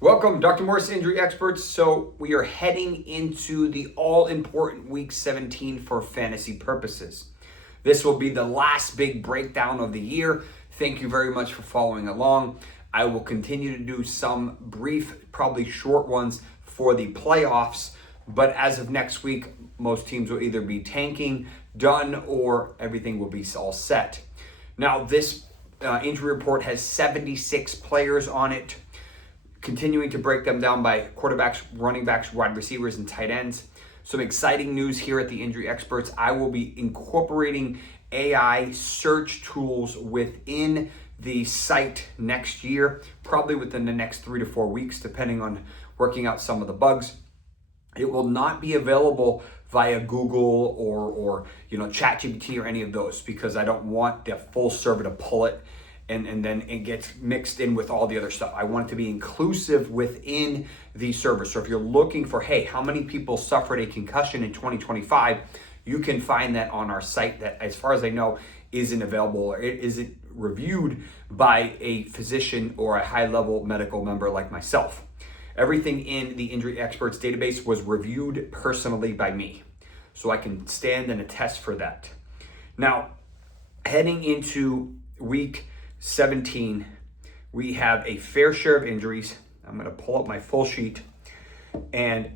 Welcome, Dr. Morse Injury Experts. So we are heading into the all-important Week 17 for fantasy purposes. This will be the last big breakdown of the year. Thank you very much for following along. I will continue to do some brief, probably short ones for the playoffs, but as of next week, most teams will either be tanking, done, or everything will be all set. Now, this injury report has 76 players on it. Continuing to break them down by quarterbacks, running backs, wide receivers, and tight ends. Some exciting news here at the Injury Experts. I will be incorporating AI search tools within the site next year, probably within the next 3 to 4 weeks, depending on working out some of the bugs. It will not be available via Google or ChatGPT or any of those, because I don't want the full server to pull it and then it gets mixed in with all the other stuff. I want it to be inclusive within the server. So if you're looking for, hey, how many people suffered a concussion in 2025, you can find that on our site that, as far as I know, isn't available or it isn't reviewed by a physician or a high-level medical member like myself. Everything in the Injury Experts database was reviewed personally by me, so I can stand and attest for that. Now, heading into week 17, we have a fair share of injuries. I'm going to pull up my full sheet. And,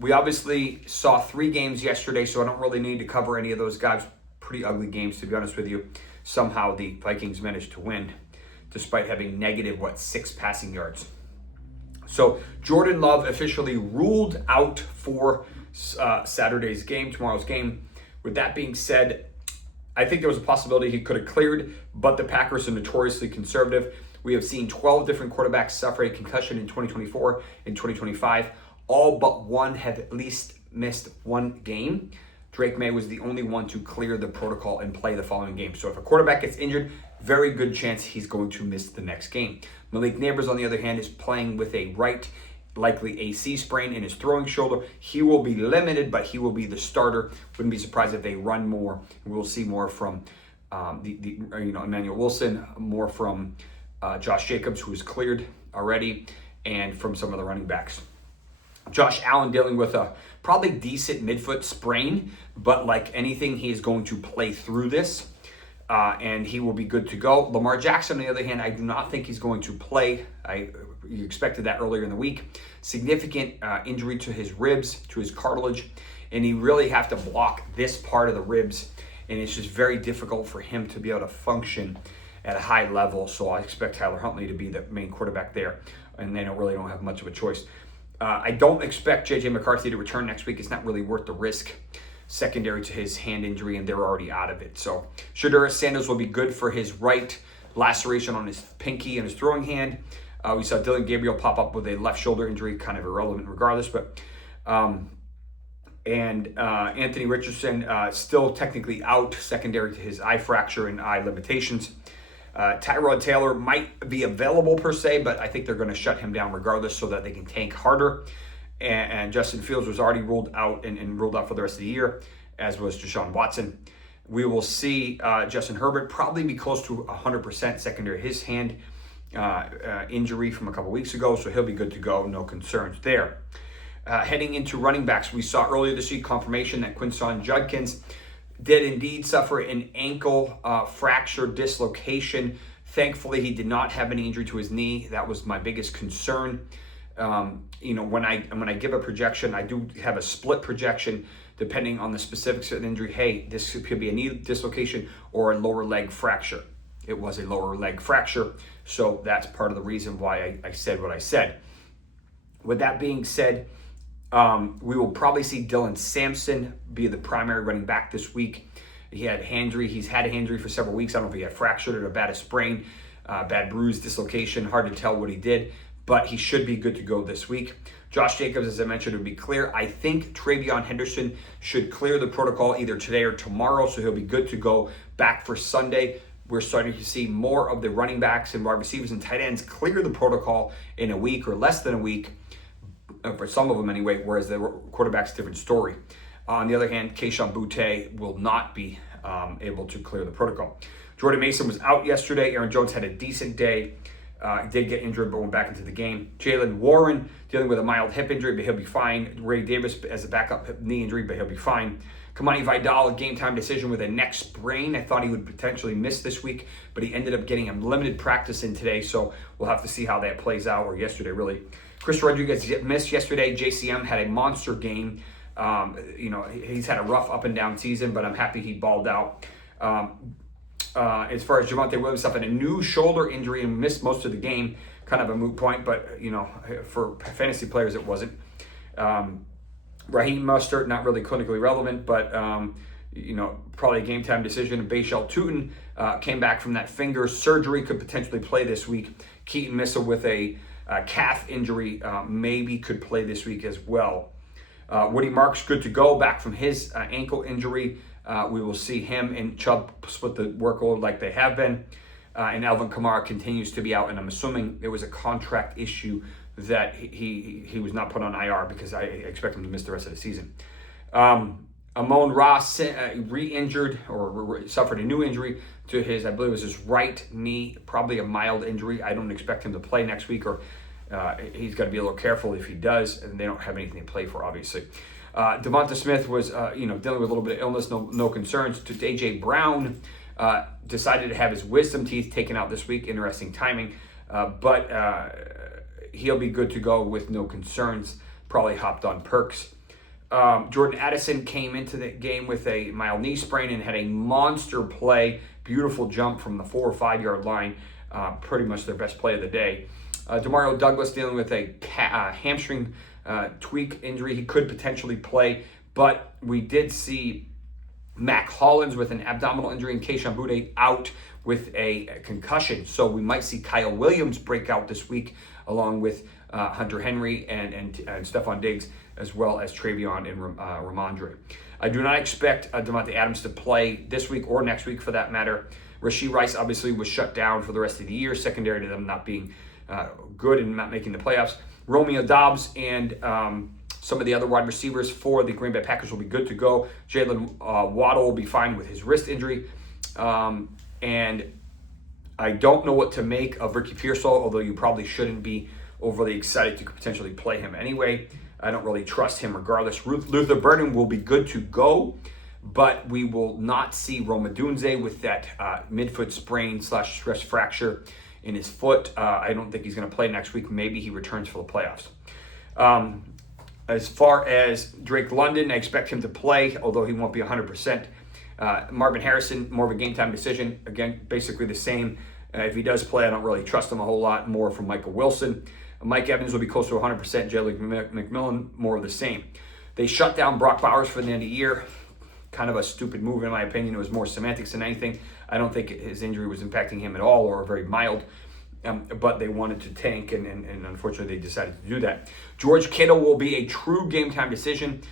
we obviously saw 3 games yesterday, so I don't really need to cover any of those guys. Pretty ugly games, to be honest with you. Somehow the Vikings managed to win, despite having negative, 6 passing yards. So Jordan Love officially ruled out for Saturday's game, tomorrow's game. With that being said, I think there was a possibility he could have cleared, but the Packers are notoriously conservative. We have seen 12 different quarterbacks suffer a concussion in 2024 and 2025. All but one have at least missed one game. Drake May was the only one to clear the protocol and play the following game. So if a quarterback gets injured, very good chance he's going to miss the next game. Malik Neighbors, on the other hand, is playing with a right, likely AC sprain in his throwing shoulder. He will be limited, but he will be the starter. Wouldn't be surprised if they run more. We'll see more from Emmanuel Wilson, more from Josh Jacobs, who is cleared already, and from some of the running backs. Josh Allen dealing with a probably decent midfoot sprain, but like anything, he is going to play through this, and he will be good to go. Lamar Jackson, on the other hand, I do not think he's going to play. You expected that earlier in the week. Significant injury to his ribs, to his cartilage, and he really have to block this part of the ribs, and it's just very difficult for him to be able to function at a high level. So I expect Tyler Huntley to be the main quarterback there, and they don't have much of a choice. I don't expect J.J. McCarthy to return next week. It's not really worth the risk, secondary to his hand injury, and they're already out of it. So Shedeur Sanders will be good for his right laceration on his pinky and his throwing hand. We saw Dylan Gabriel pop up with a left shoulder injury, kind of irrelevant regardless. But Anthony Richardson still technically out, secondary to his eye fracture and eye limitations. Tyrod Taylor might be available per se, but I think they're going to shut him down regardless so that they can tank harder. And Justin Fields was already ruled out and ruled out for the rest of the year, as was Deshaun Watson. We will see Justin Herbert probably be close to 100% secondary his hand injury from a couple weeks ago, so he'll be good to go. No concerns there. Heading into running backs, we saw earlier this week confirmation that Quinshon Judkins did indeed suffer an ankle fracture dislocation. Thankfully, he did not have any injury to his knee. That was my biggest concern. When I give a projection, I do have a split projection depending on the specifics of the injury. Hey, this could be a knee dislocation or a lower leg fracture. It was a lower leg fracture, so that's part of the reason why I said what I said. With that being said, we will probably see Dylan Sampson be the primary running back this week. He had hand injury. He's had a hand injury for several weeks. I don't know if he had fractured it or bad sprain, bad bruise, dislocation. Hard to tell what he did, but he should be good to go this week. Josh Jacobs, as I mentioned, would be clear. I think Travion Henderson should clear the protocol either today or tomorrow, so he'll be good to go back for Sunday. We're starting to see more of the running backs and wide receivers and tight ends clear the protocol in a week or less than a week, for some of them anyway, whereas the quarterback's a different story. On the other hand, Kayshon Boutte will not be able to clear the protocol. Jordan Mason was out yesterday. Aaron Jones had a decent day. Did get injured, but went back into the game. Jalen Warren dealing with a mild hip injury, but he'll be fine. Ray Davis as a backup hip knee injury, but he'll be fine. Kamani Vidal, a game-time decision with a neck sprain. I thought he would potentially miss this week, but he ended up getting a limited practice in today, so we'll have to see how that plays out, or yesterday, really. Chris Rodriguez missed yesterday. JCM had a monster game. He's had a rough up and down season, but I'm happy he balled out. As far as Javonte Williams suffered a new shoulder injury and missed most of the game, kind of a moot point, but for fantasy players it wasn't. Raheem Mostert, not really clinically relevant, but probably a game time decision. Bashal Tutin came back from that finger surgery, could potentially play this week. Keaton Missa with a calf injury maybe could play this week as well. Woody Marks good to go back from his ankle injury. We will see him and Chubb split the workload like they have been. And Alvin Kamara continues to be out, and I'm assuming it was a contract issue that he was not put on IR, because I expect him to miss the rest of the season. Amon Ross re-injured or suffered a new injury to his, I believe it was his right knee, probably a mild injury. I don't expect him to play next week, or he's got to be a little careful if he does, and they don't have anything to play for, obviously. Devonta Smith was, dealing with a little bit of illness, no concerns. To AJ Brown, decided to have his wisdom teeth taken out this week. Interesting timing, but he'll be good to go with no concerns. Probably hopped on perks. Jordan Addison came into the game with a mild knee sprain and had a monster play. Beautiful jump from the 4 or 5 yard line. Pretty much their best play of the day. Demario Douglas dealing with a hamstring tweak injury. He could potentially play, but we did see Mac Hollins with an abdominal injury and Keishawn Boutte out with a concussion. So we might see Kyle Williams break out this week, along with Hunter Henry and Stephon Diggs, as well as Travion and Ramondre. I do not expect Devontae Adams to play this week or next week for that matter. Rashee Rice obviously was shut down for the rest of the year, secondary to them not being good and not making the playoffs. Romeo Doubs and some of the other wide receivers for the Green Bay Packers will be good to go. Jalen Waddle will be fine with his wrist injury. And I don't know what to make of Ricky Pearsall, although you probably shouldn't be overly excited to potentially play him anyway. I don't really trust him regardless. Luther Burden will be good to go, but we will not see Rome Odunze with that midfoot sprain / stress fracture in his foot. I don't think he's going to play next week. Maybe he returns for the playoffs. As far as Drake London, I expect him to play, although he won't be 100%. Marvin Harrison, more of a game time decision. Again, basically the same. If he does play, I don't really trust him a whole lot. More from Michael Wilson. Mike Evans will be close to 100%. Jalen McMillan, more of the same. They shut down Brock Bowers for the end of the year. Kind of a stupid move, in my opinion. It was more semantics than anything. I don't think his injury was impacting him at all, or very mild. But they wanted to tank, and unfortunately they decided to do that. George Kittle will be a true game time decision.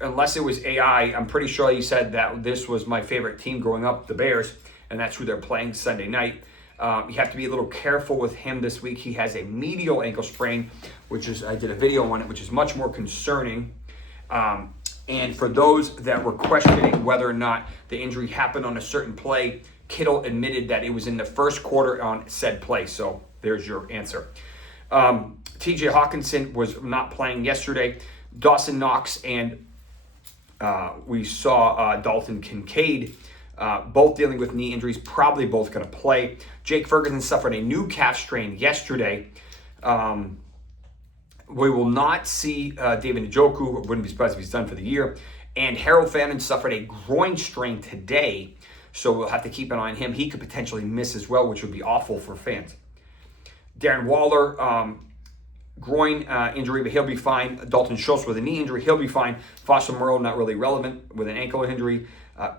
Unless it was AI, I'm pretty sure he said that this was my favorite team growing up, the Bears, and that's who they're playing Sunday night. You have to be a little careful with him this week. He has a medial ankle sprain, I did a video on it, which is much more concerning. And for those that were questioning whether or not the injury happened on a certain play, Kittle admitted that it was in the first quarter on said play. So there's your answer. TJ Hawkinson was not playing yesterday. Dawson Knox and we saw Dalton Kincaid both dealing with knee injuries, probably both going to play. Jake Ferguson suffered a new calf strain yesterday. We will not see David Njoku. Wouldn't be surprised if he's done for the year. And Harold Fannin suffered a groin strain today, so we'll have to keep an eye on him. He could potentially miss as well, which would be awful for fans. Darren Waller, groin injury, but he'll be fine. Dalton Schultz with a knee injury, he'll be fine. Foster Moreau, not really relevant with an ankle injury,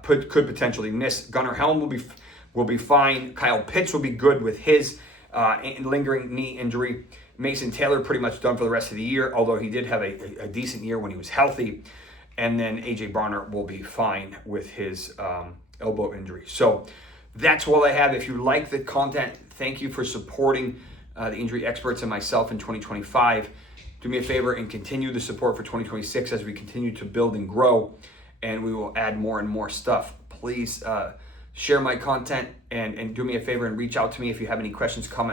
could potentially miss. Gunnar Helm will be fine. Kyle Pitts will be good with his lingering knee injury. Mason Taylor pretty much done for the rest of the year, although he did have a decent year when he was healthy. And then AJ Barner will be fine with his elbow injury. So that's all I have. If you like the content, thank you for supporting the Injury Experts and myself in 2025. Do me a favor and continue the support for 2026 as we continue to build and grow, and we will add more and more stuff. Please share my content and do me a favor and reach out to me if you have any questions, comments,